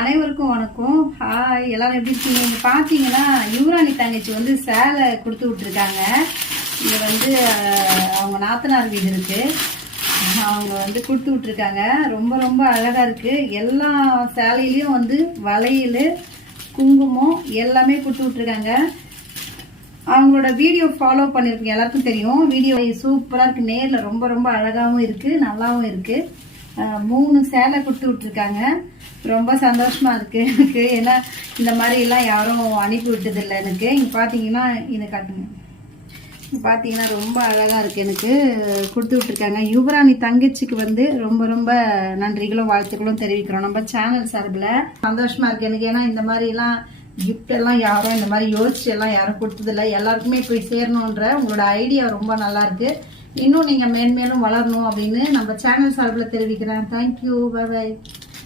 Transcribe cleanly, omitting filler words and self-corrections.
அனைவருக்கும் வணக்கம். ஹாய், எல்லாரும் எப்படி இருக்கீங்க? இங்க பாத்தீங்கன்னா யுவராணி தங்கச்சி வந்து சேலை கொடுத்து விட்டுருக்காங்க. இங்க வந்து அவங்க நாத்தனார் வீடு இருக்கு, அவங்க வந்து கொடுத்து விட்டுருக்காங்க. ரொம்ப ரொம்ப அழகா இருக்கு. எல்லா சேலையிலயும் வந்து வளையல், குங்குமம் எல்லாமே கொடுத்து விட்டுருக்காங்க. அவங்களோட வீடியோ ஃபாலோ பண்ணிருப்பீங்க, எல்லாருக்கும் தெரியும். வீடியோ சூப்பரா இருக்கு, நேர்ல ரொம்ப ரொம்ப அழகாவும் இருக்கு, நல்லாவும் இருக்கு. 3 சேலை கொடுத்து விட்டுருக்காங்க. ரொம்ப சந்தோஷமா இருக்கு எனக்கு. ஏன்னா இந்த மாதிரி எல்லாம் யாரும் அனுப்பி விட்டது இல்லை எனக்கு. இங்க பாத்தீங்கன்னா இதை காட்டுங்க. பாத்தீங்கன்னா ரொம்ப அழகா இருக்கு, எனக்கு கொடுத்து விட்டுருக்காங்க. யுவராணி தங்கச்சிக்கு வந்து ரொம்ப ரொம்ப நன்றிகளும் வாழ்த்துக்களும் தெரிவிக்கிறோம் நம்ம சேனல் சார்பில். சந்தோஷமா இருக்கு எனக்கு. ஏன்னா இந்த மாதிரி எல்லாம் கிஃப்ட் எல்லாம் யாரும் இந்த மாதிரி யோசிச்சு எல்லாம் யாரும் கொடுத்ததில்லை. எல்லாருக்குமே போய் சேரணுன்ற உங்களோட ஐடியா ரொம்ப நல்லா இருக்கு. இன்னும் நீங்க மேன்மேலும் வளரணும் அப்படின்னு நம்ம சேனல் சார்பில் தெரிவிக்கிறேன். Thank you, bye by.